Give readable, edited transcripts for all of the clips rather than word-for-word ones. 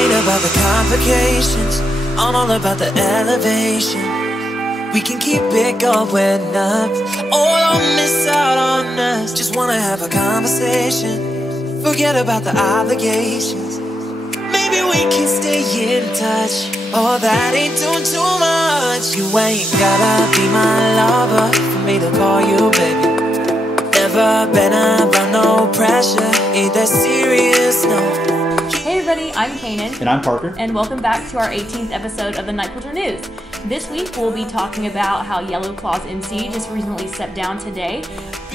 Ain't about the complications, I'm all about the elevation. We can keep it going up, or don't miss out on us. Just wanna have a conversation, forget about the obligations. Maybe we can stay in touch, oh that ain't doing too much. You ain't gotta be my lover for me to call you baby. Never been around no pressure, ain't that serious, no. Hey everybody, I'm Kanan. And I'm Parker. And welcome back to our 18th episode of the NightCulture News. This week we'll be talking about how Yellow Claw's MC just recently stepped down today.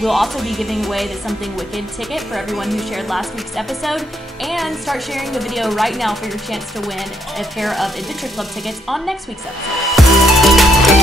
We'll also be giving away the Something Wicked ticket for everyone who shared last week's episode, and start sharing the video right now for your chance to win a pair of Adventure Club tickets on next week's episode.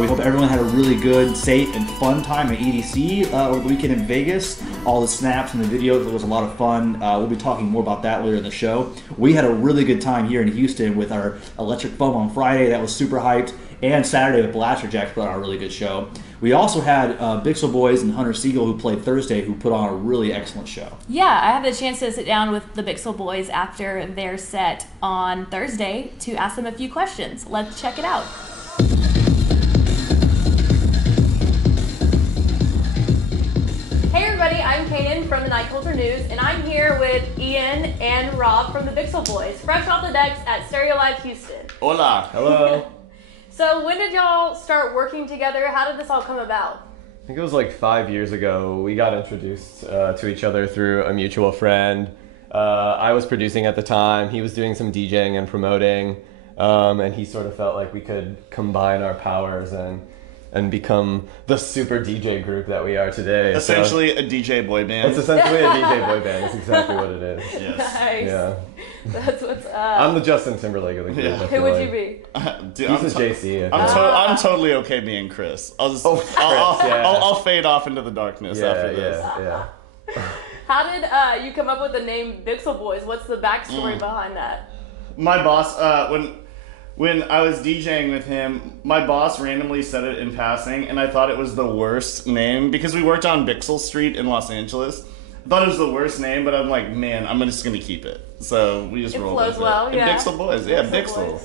We hope everyone had a really good, safe, and fun time at EDC over the weekend in Vegas. All the snaps and the videos, it was a lot of fun. We'll be talking more about that later in the show. We had a really good time here in Houston with our Electric Foam on Friday. That was super hyped. And Saturday with Blaster Jacks put on a really good show. We also had Bixel Boys and Hunter Siegel, who played Thursday, who put on a really excellent show. Yeah, I had the chance to sit down with the Bixel Boys after their set on Thursday to ask them a few questions. Let's check it out. Hey everybody, I'm Kanan from the NightCulture News, and I'm here with Ian and Rob from the Bixel Boys, fresh off the decks at Stereo Live Houston. Hola. Hello. So when did y'all start working together? How did this all come about? I think it was like 5 years ago. We got introduced to each other through a mutual friend. I was producing at the time. He was doing some DJing and promoting, and he sort of felt like we could combine our powers and become the super DJ group that we are today. Essentially a DJ boy band. It's essentially a DJ boy band. That's exactly what it is. Yes. Nice. Yeah. That's what's up. I'm the Justin Timberlake of the group. Yeah. I Who feel would like. you be? Dude, He's a JC. I feel like. I'm totally okay being Chris. I'll fade off into the darkness after this. Yeah. How did you come up with the name Bixel Boys? What's the backstory behind that? My boss, when I was DJing with him, my boss randomly said it in passing, and I thought it was the worst name because we worked on Bixel Street in Los Angeles. I thought it was the worst name, but I'm like, man, I'm just gonna keep it. So we just rolled with well, it. yeah. And Bixel Boys, yeah, Bixel.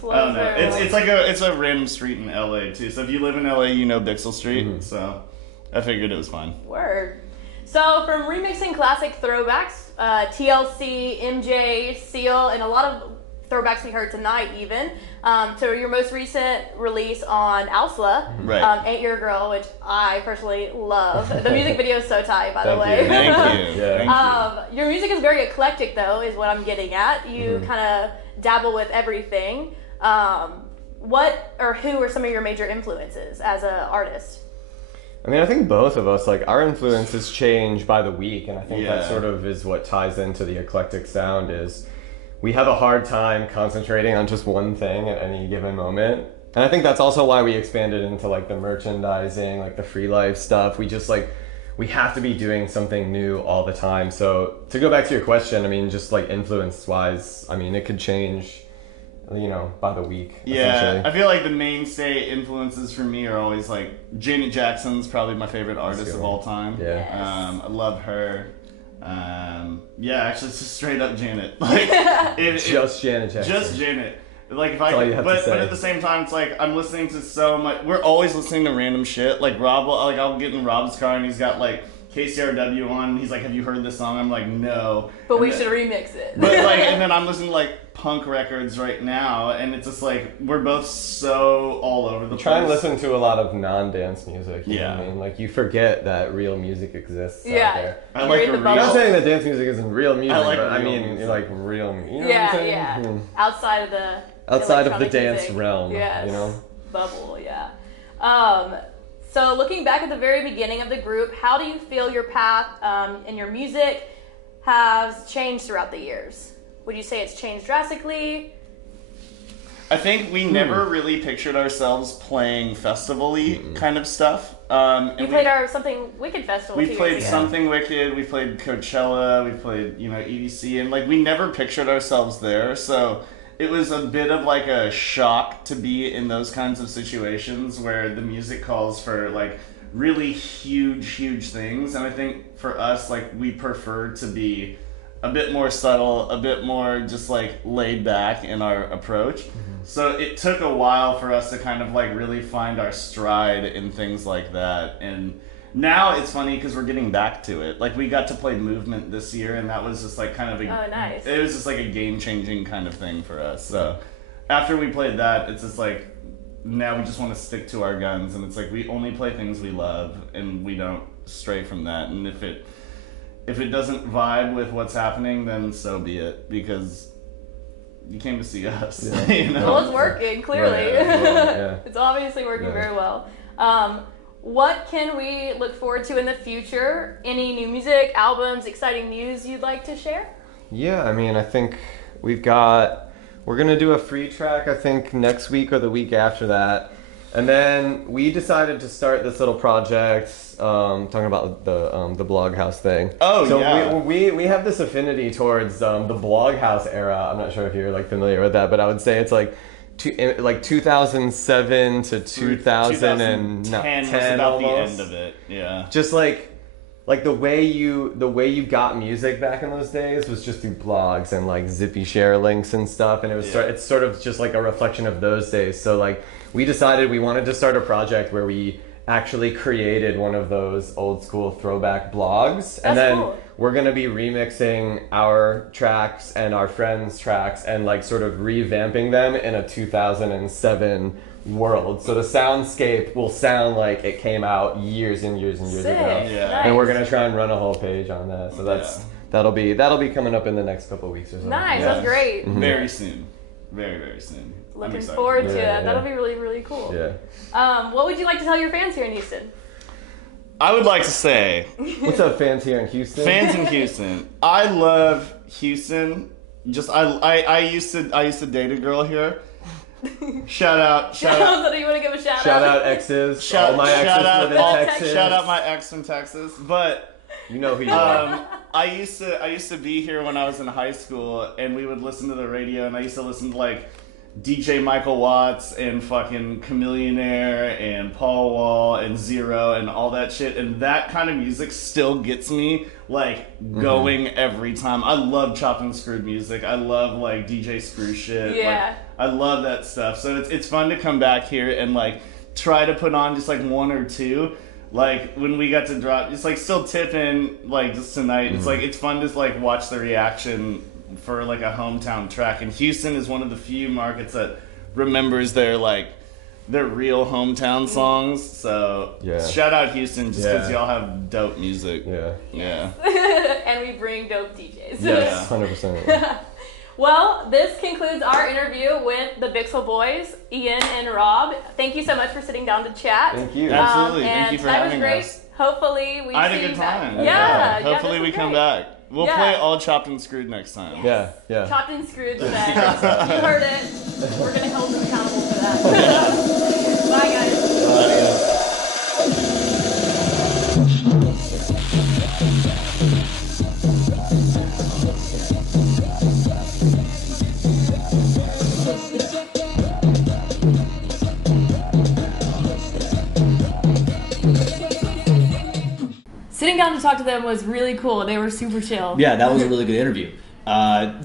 Boys. I don't know. Very well. It's a random street in LA too. So if you live in LA, you know Bixel Street. Mm-hmm. So I figured it was fine. Word. So from remixing classic throwbacks, TLC, MJ, Seal, and a lot of throwbacks we heard tonight even, to your most recent release on Alsla, Right. Ain't Your Girl, which I personally love. The music video is so tight, by the way. Thank you. Yeah. Thank you. Your music is very eclectic, though, is what I'm getting at. You kind of dabble with everything. What or who are some of your major influences as an artist? I mean, I think both of us, like, our influences change by the week, and I think that Yeah. sort of is what ties into the eclectic sound is we have a hard time concentrating on just one thing at any given moment. And I think that's also why we expanded into, like, the merchandising, like, the free life stuff. We just, like, we have to be doing something new all the time. So to go back to your question, I mean, just, like, influence-wise, I mean, it could change, you know, by the week. Yeah, essentially. I feel like the mainstay influences for me are always like Janet Jackson's probably my favorite artist of all time. Yeah. Yes. I love her. Yeah, actually, it's just straight up Janet. Like Just Janet Jackson. Just Janet. Like if That's all you have to but say. at the same time, it's like I'm listening to so much. We're always listening to random shit. Like Rob, like I'll get in Rob's car and he's got like KCRW on. And he's like, "Have you heard this song?" I'm like, "No." But And we then- should remix it. But like, and then I'm listening to like punk records right now, and it's just like we're both so all over the place. Try and listen to a lot of non-dance music. You know Yeah. what I mean? Like, you forget that real music exists out Yeah. there. I You're like in a the real- I'm not bubble. saying that dance music isn't real music, like but I real mean, music. like, real music. You know Yeah, what I'm saying? yeah. Outside of the Outside of the electronic dance music. realm, Yes. you know? Bubble, yeah. So looking back at the very beginning of the group, how do you feel your path and your music has changed throughout the years? Would you say it's changed drastically? I think we never really pictured ourselves playing festival-y kind of stuff. And You played our Something Wicked festival. we 2 played years ago. Something Wicked, we played Coachella, we played, EDC, and like we never pictured ourselves there. So it was a bit of like a shock to be in those kinds of situations where the music calls for like really huge things. And I think for us, like, we prefer to be a bit more subtle, a bit more just like laid back in our approach. So it took a while for us to kind of like really find our stride in things like that. And now it's funny because we're getting back to it. Like, we got to play Movement this year, and that was just like kind of a nice. It was just like a game-changing kind of thing for us. So after we played that, it's just like now we just want to stick to our guns, and it's like we only play things we love, and we don't stray from that. And if it doesn't vibe with what's happening, then so be it, because you came to see us. Yeah. You know? Well, it's working, clearly. Right, yeah. It's obviously working very well. What can we look forward to in the future? Any new music, albums, exciting news you'd like to share? Yeah, I mean, I think we're gonna do a free track, I think, next week or the week after that. And then we decided to start this little project, talking about the Bloghouse thing. Oh, so yeah. we have this affinity towards the Bloghouse era. I'm not sure if you're like familiar with that, but I would say it's like 2007 to 2010 was about almost. the end of it. Yeah. Just like the way you got music back in those days was just through blogs and like Zippy share links and stuff, and it's sort of just like a reflection of those days. So like we decided we wanted to start a project where we actually created one of those old school throwback blogs. And then cool. We're going to be remixing our tracks and our friends' tracks and like sort of revamping them in a 2007 world. So the soundscape will sound like it came out years and years and years Sick. ago. Yeah. Nice. And we're going to try and run a whole page on that. So that'll be coming up in the next couple of weeks or so. Nice, Yeah. that's great. Very soon. Very, very soon. I'm Looking excited. forward to Yeah, it. That'll be really, really cool. Yeah. What would you like to tell your fans here in Houston? I would like to say, What's up, fans here in Houston? fans in Houston, I love Houston. Just I used to date a girl here. Shout out. Do you want to give a shout Shout out exes. All my exes live in out Texas. Shout out my ex from Texas. But You know who you are. I used to be here when I was in high school, and we would listen to the radio, and I used to listen to like DJ Michael Watts and fucking Chameleonaire and Paul Wall and Zero and all that shit, and that kind of music still gets me like going every time. I love chopped and screwed music. I love like DJ Screw shit. Yeah. Like, I love that stuff. So it's fun to come back here and like try to put on just like one or two. Like when we got to drop, it's like still tipping like just tonight. It's like it's fun to like watch the reaction for like a hometown track. And Houston is one of the few markets that remembers their real hometown songs. So shout out Houston just because y'all have dope music. Yeah. And we bring dope DJs. Yes, 100%. Well, this concludes our interview with the Bixel boys, Ian and Rob. Thank you so much for sitting down to chat. Thank you. Absolutely. And Thank you for that having was great. us. Hopefully we I had see a good you back. time. Yeah. Hopefully this we was come great. back. We'll Yeah. play all chopped and screwed next time. Yeah. Chopped and screwed today. You heard it. We're going to hold them accountable for that. Bye, guys. Sitting down to talk to them was really cool. They were super chill. Yeah, that was a really good interview.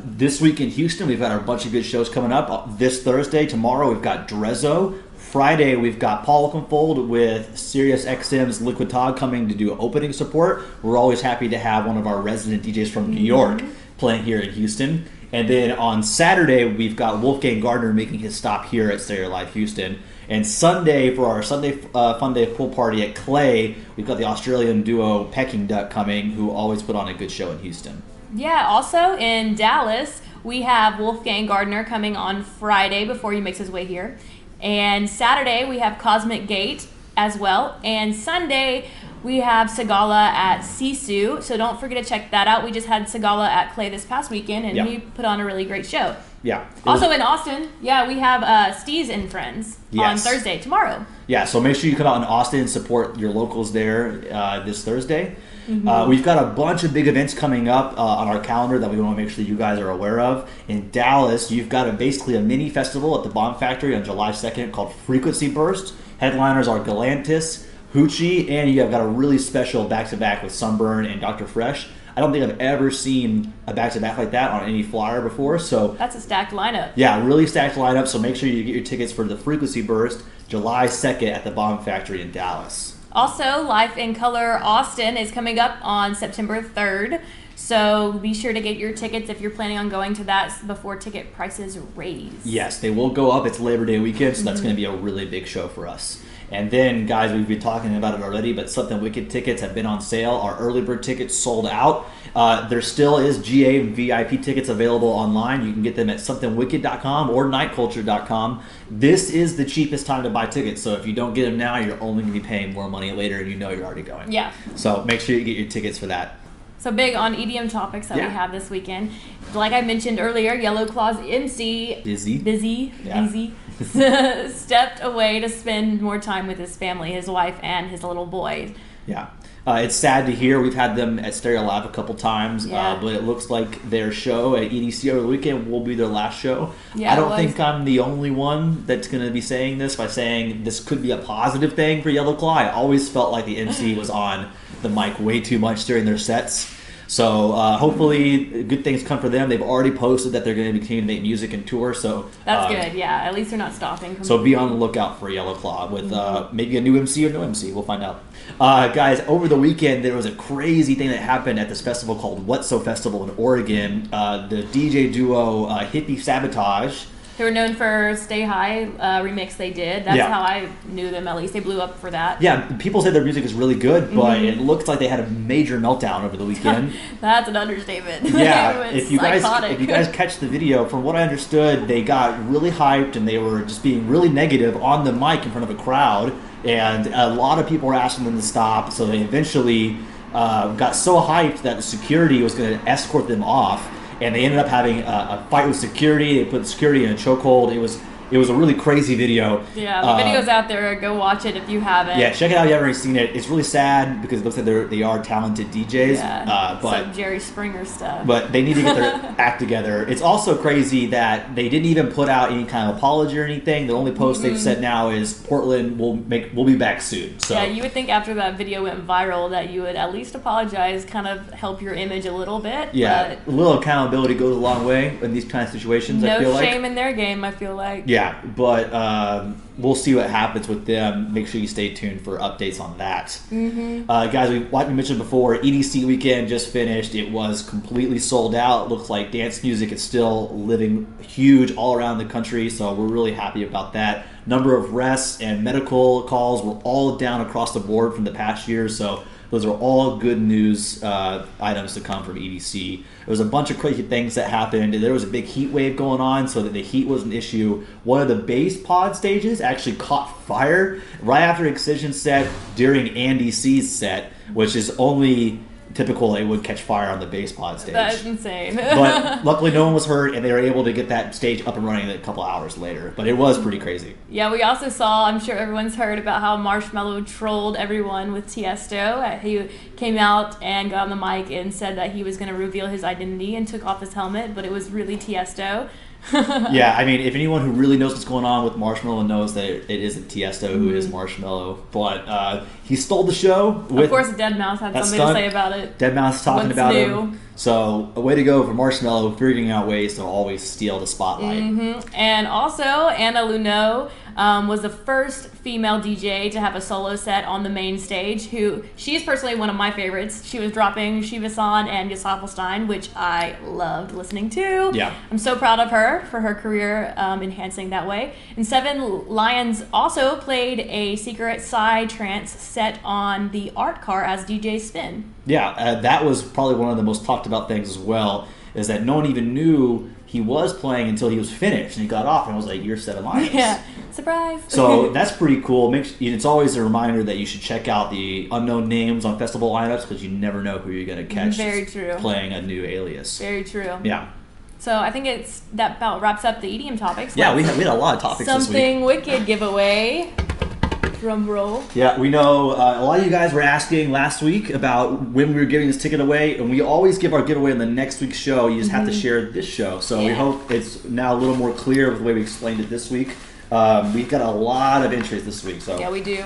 This week in Houston, we've got a bunch of good shows coming up. This Thursday, tomorrow, we've got Drezzo. Friday, we've got Paul Oakenfold with Sirius XM's Liquid Tog coming to do opening support. We're always happy to have one of our resident DJs from New York playing here in Houston. And then on Saturday, we've got Wolfgang Gardner making his stop here at Stereo Live Houston. And Sunday, for our Sunday Fun Day pool party at Clay, we've got the Australian duo Peking Duck coming, who always put on a good show in Houston. Yeah, also in Dallas, we have Wolfgang Gardner coming on Friday before he makes his way here. And Saturday, we have Cosmic Gate as well. And Sunday, we have Sagala at Sisu. So don't forget to check that out. We just had Sagala at Clay this past weekend, and he put on a really great show. Yeah. Also in Austin, we have Steez and Friends on Thursday, tomorrow. Yeah, so make sure you come out in Austin and support your locals there this Thursday. We've got a bunch of big events coming up on our calendar that we want to make sure you guys are aware of. In Dallas, you've got basically a mini festival at the Bomb Factory on July 2nd called Frequency Burst. Headliners are Galantis, Hoochie, and you have got a really special back-to-back with Sunburn and Dr. Fresh. I don't think I've ever seen a back-to-back like that on any flyer before. So that's a stacked lineup. Yeah, really stacked lineup. So make sure you get your tickets for the Frequency Burst July 2nd at the Bomb Factory in Dallas. Also, Life in Color Austin is coming up on September 3rd. So be sure to get your tickets if you're planning on going to that before ticket prices raise. Yes, they will go up. It's Labor Day weekend, so that's going to be a really big show for us. And then, guys, we've been talking about it already, but Something Wicked tickets have been on sale. Our early bird tickets sold out. There still is GA VIP tickets available online. You can get them at somethingwicked.com or nightculture.com. This is the cheapest time to buy tickets, so if you don't get them now, you're only going to be paying more money later, and you know you're already going. Yeah. So make sure you get your tickets for that. So big on EDM topics that we have this weekend. Like I mentioned earlier, Yellow Claw's MC Busy stepped away to spend more time with his family, his wife, and his little boy. Yeah. It's sad to hear. We've had them at Stereo Live a couple times, but it looks like their show at EDC over the weekend will be their last show. Yeah, I don't think I'm the only one that's going to be saying this by saying this could be a positive thing for Yellow Claw. I always felt like the MC was on the mic way too much during their sets. So hopefully good things come for them. They've already posted that they're going to continue to make music and tour. So that's good. Yeah, at least they're not stopping completely. So be on the lookout for Yellow Claw with maybe a new MC or no MC. We'll find out. Guys, over the weekend there was a crazy thing that happened at this festival called What So Festival in Oregon. The DJ duo Hippie Sabotage. They were known for Stay High remix they did. That's how I knew them, at least. They blew up for that. Yeah, people say their music is really good, but it looks like they had a major meltdown over the weekend. That's an understatement. Yeah, if you guys catch the video, from what I understood, they got really hyped and they were just being really negative on the mic in front of a crowd, and a lot of people were asking them to stop, so they eventually got so hyped that the security was going to escort them off. And they ended up having a fight with security. They put security in a chokehold. It was a really crazy video. Yeah, the video's out there. Go watch it if you haven't. Yeah, check it out if you haven't seen it. It's really sad because it looks like they are talented DJs. Yeah, some Jerry Springer stuff. But they need to get their act together. It's also crazy that they didn't even put out any kind of apology or anything. The only post they've said now is Portland will be back soon. So yeah, you would think after that video went viral that you would at least apologize, kind of help your image a little bit. Yeah, a little accountability goes a long way in these kind of situations. I feel like no shame in their game. I feel like. Yeah, but we'll see what happens with them. Make sure you stay tuned for updates on that. Guys, like we mentioned before, EDC weekend just finished. It was completely sold out. It looks like dance music is still living huge all around the country, so we're really happy about that. Number of rests and medical calls were all down across the board from the past year, so those are all good news items to come from EDC. There was a bunch of crazy things that happened. There was a big heat wave going on, so that the heat was an issue. One of the bass pod stages actually caught fire right after Excision's set during Andy C's set, which is only typical. It would catch fire on the bass pod stage. That's insane. But luckily no one was hurt, and they were able to get that stage up and running a couple hours later. But it was pretty crazy. Yeah, we also saw, I'm sure everyone's heard about how Marshmello trolled everyone with Tiesto. He came out and got on the mic and said that he was going to reveal his identity and took off his helmet, but it was really Tiesto. Yeah, I mean, if anyone who really knows what's going on with Marshmello knows that it isn't Tiesto who is Marshmello, but he stole the show. Of course, Deadmau5 had something to say about it. Deadmau5's talking about him. So, a way to go for Marshmello, figuring out ways to always steal the spotlight. And also, Anna Luneau was the first female DJ to have a solo set on the main stage. She's personally one of my favorites. She was dropping Shiva San and Gus Haffelstein, which I loved listening to. Yeah. I'm so proud of her for her career enhancing that way. And Seven Lions also played a secret psytrance set on the art car as DJ Spin. Yeah, that was probably one of the most talked about things as well, is that no one even knew he was playing until he was finished, and he got off and I was like, "You're Seven Lions." Yeah, surprise. So that's pretty cool. It's always a reminder that you should check out the unknown names on festival lineups, because you never know who you're going to catch. Very true. Playing a new alias. Very true. Yeah. So I think that about wraps up the EDM topics. Yeah, we had a lot of topics this week. Something Wicked giveaway. Drum roll. Yeah, we know a lot of you guys were asking last week about when we were giving this ticket away, and we always give our giveaway in the next week's show. You just have to share this show. So we hope it's now a little more clear with the way we explained it this week. We've got a lot of interest this week. So yeah, we do.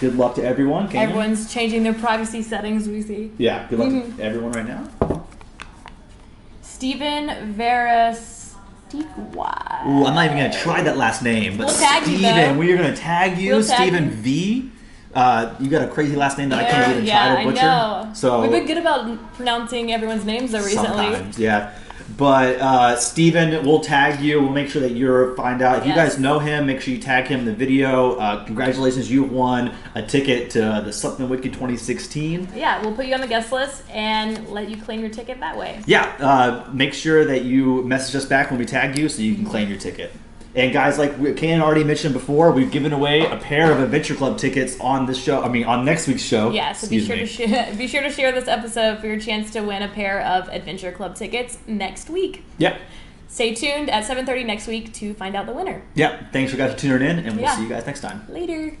Good luck to everyone. Everyone's changing their privacy settings, we see. Yeah, good luck to everyone right now. Stephen Veras. Ooh, I'm not even going to try that last name. But we'll tag Steven, we are going to tag you. We'll tag Stephen you. V. You got a crazy last name that I can't even try to butcher. I know. So we've been good about pronouncing everyone's names though recently. Sometimes, yeah. But Steven, we'll tag you. We'll make sure that you're find out. If you guys know him, make sure you tag him in the video. Congratulations, you've won a ticket to the Something Wicked 2016. Yeah, we'll put you on the guest list and let you claim your ticket that way. Yeah, make sure that you message us back when we tag you so you can claim your ticket. And guys, like Ken already mentioned before, we've given away a pair of Adventure Club tickets on this show. I mean, on next week's show. Yeah, so be sure to share this episode for your chance to win a pair of Adventure Club tickets next week. Yep. Stay tuned at 7:30 next week to find out the winner. Yep. Thanks for guys for tuning in, and we'll see you guys next time. Later.